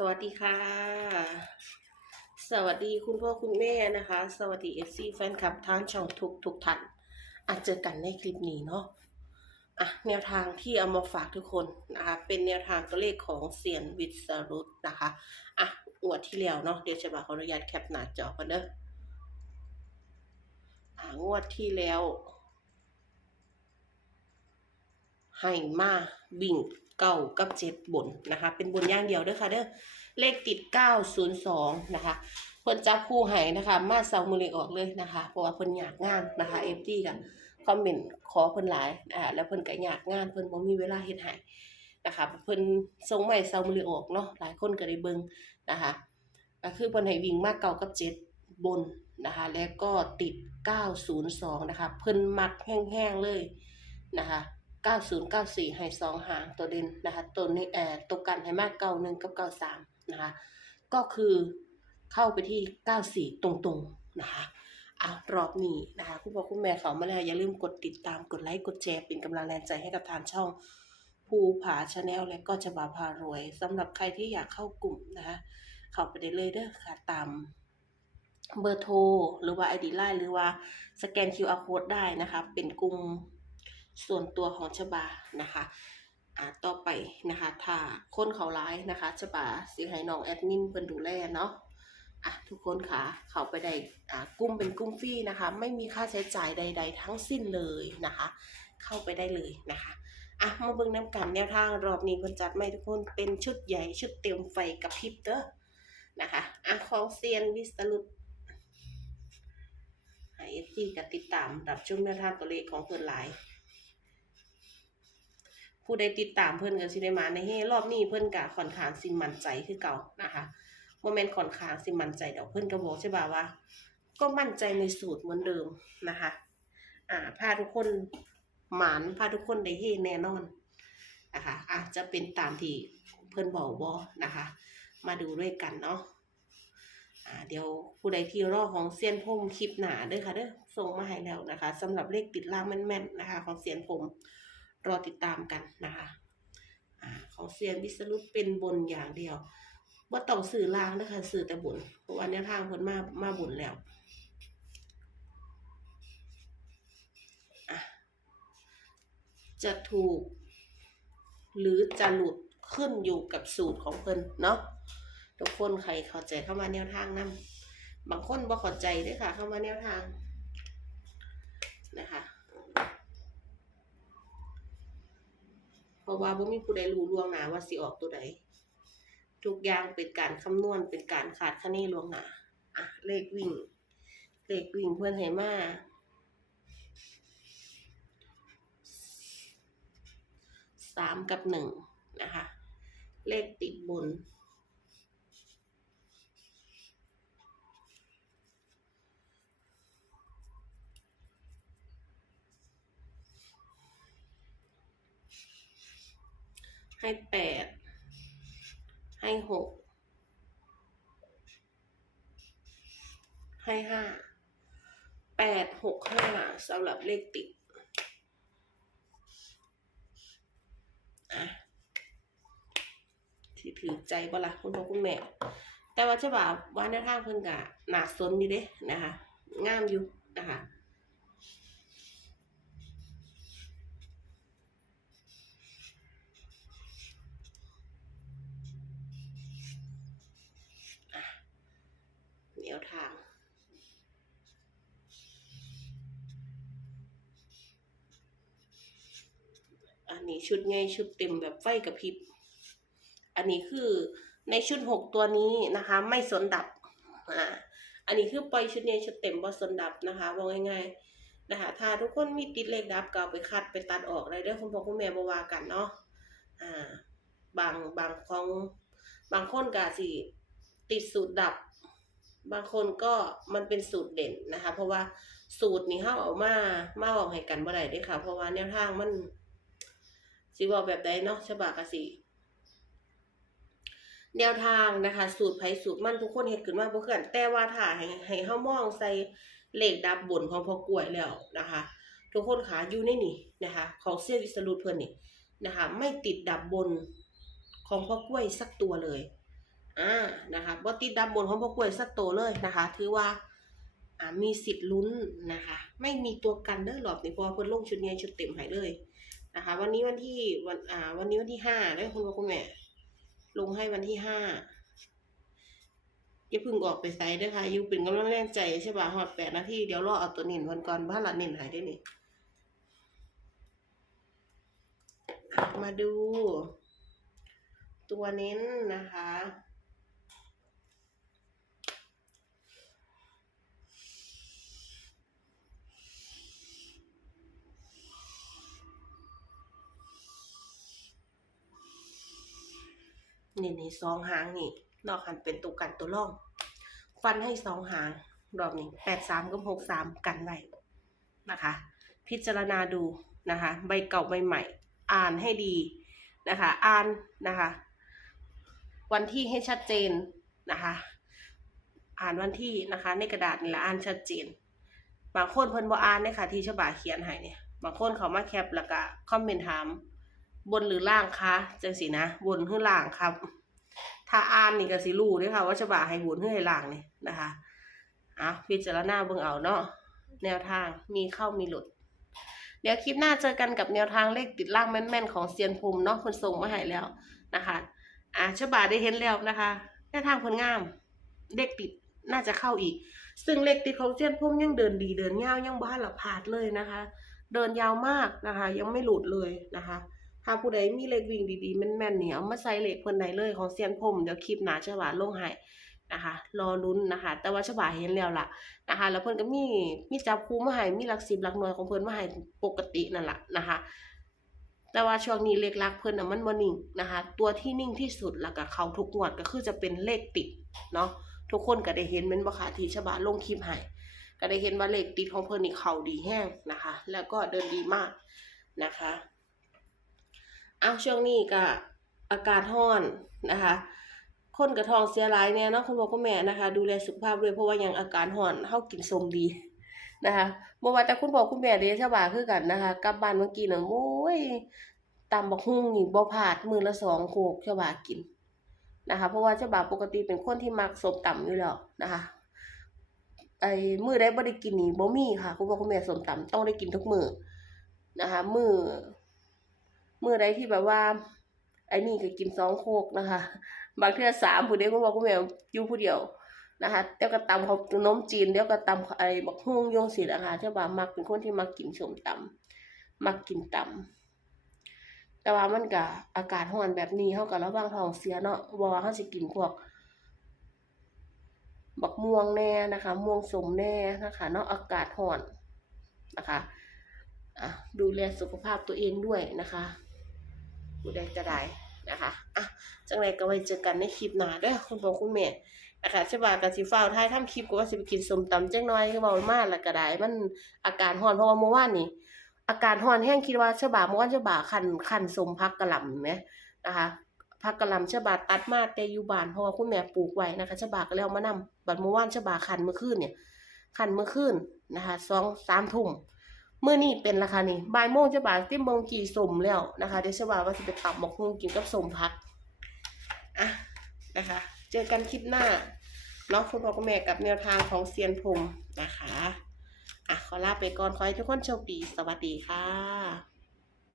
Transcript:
สวัสดีค่ะ สวัสดีคุณพ่อคุณแม่นะคะ สวัสดีเอฟซีแฟนคลับทางช่องทุกทุกท่านอาจเจอกันในคลิปนี้เนาะอะแนวทางที่เอามาฝากทุกคนนะคะ เป็นแนวทางตัวเลขของเซียนวิสรุตนะคะอะอวดที่แล้วเนาะเดี๋ยวจะมาขออนุญาตแคปหน้าจอกันเด้ออะงวดที่แล้ว ให้มาบิ่ง เก้ากับเจ็ดบนนะคะ เป็นบนย่างเดียวเด้อค่ะเด้อเลขติดเก้าศูนย์สองนะคะเพิ่นจับคู่ให้นะคะ มาเซามือเลขออกเลยนะคะ เพราะว่าเพิ่นอยากงานนะคะเอฟดีกันคอมเมนต์ขอเพิ่นหลายอ่าแล้วเพิ่นก็อยากงานเพิ่นบ่มีเวลาเฮ็ดให้นะคะเพิ่นส่งใหม่เซามือเลขออกเนาะหลายคนก็ได้เบิ่งนะคะก็คือเพิ่นให้วิ่งมาเก้ากับเจ็ดบนนะคะ แล้วก็ติด 902 นะคะ เพิ่นมักแห้งๆเลยนะคะ 9094ให้สองหางตัวเด่นนะคะตัวนี้แอตัวกันให้มาก91กับ93นะคะก็คือเข้าไปที่ 94 ตรงๆนะคะอะรอบนี้นะคะคุณพ่อคุณแม่เขามาแล้วอย่าลืมกดติดตามกดไลค์กดแชร์เป็นกำลังแรงใจให้กับทางช่องภูผาชาแนลและก็จะบาพารวยสำหรับใครที่อยากเข้ากลุ่มนะคะเข้าไปได้เลยเด้อค่ะตามเบอร์โทร หรือว่า ID ไลน์หรือว่าสแกน QR code ได้นะคะเป็นกลุ่ม ส่วนตัวของชบานะคะอ่าต่อไปนะคะถ้าคนเขาร้ายนะคะชบาสิให้น้องแอดมินเพิ่นดูแลเนาะอะทุกคนค่ะเข้าไปได้อ่ากลุ่มเป็นกลุ่มฟรีนะคะ ไม่มีค่าใช้จ่ายใด ๆ ทั้งสิ้นเลยนะคะ เข้าไปได้เลยนะคะอะมาเบิ่งน้ำกันแนวทางรอบนี้เพิ่นจัดไม่ทุกคนเป็นชุดใหญ่ชุดเต็มไฟกับพิบเด้อนะคะอะของเซียนวิสรุตไอเอฟซีก็ติดตามรับชมแนวทางตัวเลขของเพิ่นหลาย ผู้ใดติดตามเพิ่อนก็สิได้มาในเฮรอบนี้เพิ่อนก็ค่อนข้างสิมันใจคือเก่านะคะบ่แม่นค่อนข้างสิมันใจเดอกเพิ่อนก็บอกใช่ป่าว่า ก็มั่นใจในสูตรเหมือนเดิมนะคะอ่าพาทุกคนหมานพาทุกคนได้เฮแน่นอนนะคะอาจจะเป็นตามที่เพิ่อนบอกบ่นะคะ มาดูด้วยกันเนาะอ่าเดี๋ยวผู้ใดที่รอของเซียนพงคลิปหนาเด้อค่ะเด้อส่งมาให้แล้วนะคะสำหรับเลขติดล่างแม่นๆนะคะ ของเซียนผม รอติดตามกันนะคะอ่าของเซียนวิสรุตเป็นบนอย่างเดียวว่าต้อสื่อลางนะคะสื่อแต่บนเพราะว่าแนวทางเพิ่นมามาบนแล้วจะถูก หรือจะหลุดขึ้นอยู่กับสูตรของเพิ่นเนาะทุกคนใครเข้าใจเข้ามาแนวทางนํบางคนบ่เข้าใจด้วยค่ะ เข้ามาแนวทางนะคะ เพราะว่าบ่มีผู้ใดรู้ล่วงหน้าว่าสิออกตัวใดทุกอย่างเป็นการคำนวณเป็นการขาดคะเนล่วงหน้าอะเลขวิ่ง เลขวิ่งเพื่อนให้มาสามกับหนึ่งนะคะ เลขติดบน ให้แปดให้หกให้ห้าแปดหกห้าสำหรับเลขติดอะที่ถือใจบ่ละคุณพ่อคุณแม่ แต่ว่าจะบอกว่าในทางเพิ่นกะหนาสนอยู่เด้นะคะ งามอยู่นะคะ วทาง อันนี้ชุดไงชุดเต็มแบบไฟกระพริบ อันนี้คือในชุดหกตัวนี้นะคะ ไม่สนดับ อ่า อันนี้คือปล่อยชุดนี้ชุดเต็มบ่สนดับนะคะว่าง่ายๆนะคะ ถ้าทุกคนมีติดเลขดับก็เอาไปคัดไปตัดออกได้เด้อคุณพ่อคุณแม่บวากันเนาะ อ่า บางบางของบางคนก็สิติดสูตรดับ บางคนก็มันเป็นสูตรเด่นนะคะ เพราะว่าสูตรนี้เฮาเอามามาบอกให้กันบ่ได้ด้อค่ะ เพราะว่าแนวทางมันสิบอกแบบใดเนาะฉบับกสิแนวทางนะคะ สูตรไผสูตรมันทุกคนเฮ็ดขึ้นมาบ่คือนแต่ว่าถ้าให้ให้เฮามองใส่เหลขดับบนของพ่อกล้วยแล้วนะคะ ทุกคนขาอยู่ในนี่นะคะ ของเสียวิสรุตเพิ่นนี่นะคะ ไม่ติดดับบนของพ่อกล้วยสักตัวเลย อ่านะคะบ่ติดดับบนของพ่อกล้วยสักโตเลยนะคะ ถือว่าอ่ามีสิทธิ์ลุ้นนะคะ ไม่มีตัวกันเด้อหรอบนี่เพราะว่าเพิ่นลงชุดใหญ่ชุดเต็มให้เลยนะคะ วันนี้วันที่วันอ่าวันนี้วันที่ห้าเด้คุณพ่อคุณแม่ลงให้วันที่ห้าอย่าพึ่งออกไปไซด์เด้อค่ะยูเป็นกำลังแรงใจใช่ป่ะฮอดแปดนาทีเดี๋ยวรอเอาตัวนินวันก่อนบ้านหลังนินหายได้นี่มาดู ตัวเน้นนะคะ นี่นี่สองหางนี่ นอกหันเป็นตัวกันตัวร่อง ฟันให้สองหางรอบนี้แปดสามกับหกสามกันไว้นะคะ พิจารณาดูนะคะ ใบเก่าใบใหม่ อ่านให้ดีนะคะ อ่านนะคะ วันที่ให้ชัดเจนนะคะอ่านวันที่นะคะ ในกระดาษนี่ละอ่านชัดเจน บางคนเพิ่นบ่อ่านเนี่ยค่ะ ที่ฉบาเขียนให้เนี่ย บางคนเขามาแคปแล้วก็คอมเมนต์ถาม บนหรือล่างคะจังสินะ บนหรือล่างครับ ถ้าอ่านนี่ก็สิรู้ด้อค่ะ ว่าฉบาให้บนหรือให้ล่างนี่นะคะอะพิจารณาเบิ่งเอาเนาะแนวทางมีเข้ามีหลุด เดี๋ยวคลิปหน้าเจอกันกับแนวทางเลขติดล่างแม่นๆ ของเซียนภูมิเนาะคนส่งมาให้แล้วนะคะอะฉบาได้เห็นแล้วนะคะแนวทางผลงามเลขติดน่าจะเข้าอีก ซึ่งเลขติดของเซียนภูมิยังเดินดีเดินยาวยังบ้านหลับพาดเลยนะคะ เดินยาวมากนะคะ ยังไม่หลุดเลยนะคะ ถ้าผู้ใดมีเลขวิ่งดีๆแม่นๆเนี่ยเอามาใส่เลขเพิ่นได้เลยของเซียนพรมเดี๋ยวคลิปหน้าฉบาลงให้นะคะ รอลุ้นนะคะ แต่ว่าฉบาเห็นแล้วล่ะนะคะ แล้วเพิ่นก็มีมีจับคู่มาให้มีหลักสิบหลักหน่วยของเพิ่นมาให้ปกตินั่นแหละนะคะแต่ว่าช่วงนี้เลขลักเพิ่นนะมันบ่นิ่งนะคะ ตัวที่นิ่งที่สุดแล้วก็เขาทุกงวดก็คือจะเป็นเลขติดเนาะทุกคนก็ได้เห็นแม่นบ่ค่ะที่ฉบาลงคลิปให้ก็ได้เห็นว่าเลขติดของเพิ่นนี่เขาดีแห้งนะคะ แล้วก็เดินดีมากนะคะ อ้าวช่วงนี้ก็อากาศร้อนนะคะคนกระทองเสียหลายเนี่ยเนาะคุณพ่อคุณแม่นะคะ ดูแลสุขภาพด้วยเพราะว่ายังอากาศร้อนเฮากินสมดีนะคะบ่อว่าแต่คุณพ่อคุณแม่เด้ชาวบ้านคือกันนะคะกลับบ้านเมื่อกี้น่ะโอ้ยตำบักหุ่งนี่บ่พลาดมือละสองโคกชาวบ้านกินนะคะ เพราะว่าชาวบ้านปกติเป็นคนที่มักสมต่ำอยู่แล้วนะคะไอ้มือใดบ่ได้กินนี่บ่มีค่ะ คุณพ่อคุณแม่สมต่ำต้องได้กินทุกมือนะคะ มือ มื่อใดที่แบบว่าไอ้นี่ก็กินสองโคกนะคะ บางเทื่อสามผู้เดียวก็บอกคุณแม่อยู่ผู้เดียวนะคะเดี๋ยวก็ตำเขานมจีนเดี๋ยวก็ตำไอ้บักฮุ่งโยงสีนะคะเจ้าบ่าวมักเป็นคนที่มักกินสมตำมักกินตำแต่ว่ามันก็อากาศร้อนแบบนี้เขาก็ระวังท้องเสียเนาะบ่ว่าเขาสิกินพวกบักม่วงแน่นะคะ ม่วงสมแน่นะคะ เนาะอากาศร้อนนะคะอะดูแลสุขภาพตัวเองด้วยนะคะ ผู้ใดก็ได้นะคะอะจังไรก็ไว้เจอกันในคลิปหน้าเด้อคุณพ่อคุณแม่นะคะฉบากับสิฟ้าวท้ายทำคลิปก็ว่าสิไปกินสมตำจังน้อยคือเว้ามาแล้วก็ได้มันอาการร้อนเพราะว่าเมื่อวานนี้อาการร้อนแห้งคิดว่าฉบาเมื่อวานฉบาคันคันสมพักกระหล่ำไหมนะคะพักกระล่ำฉบาตัดมาแต่อยู่บ้านเพราะว่าคุณแม่ปลูกไว้นะคะฉบาก็เลยเอามานำบัดเมื่อวานฉบาคันเมื่อคืนเนี่ยคันเมื่อคืนนะคะสองสามทุ่ม มื่อนี้เป็นราคานี่บ่ายโมงจะบ่ายติมโมงกี่สมแล้วนะคะ เดี๋ยวจะว่าว่าจะไปตับหมกฮุงกินกับสมพักอะนะคะ เจอกันคลิปหน้าน้องคุณพ่อคุณแม่กับแนวทางของเซียนพรมนะคะอะขอลาไปก่อนขอให้ทุกคนโชคดีสวัสดีค่ะ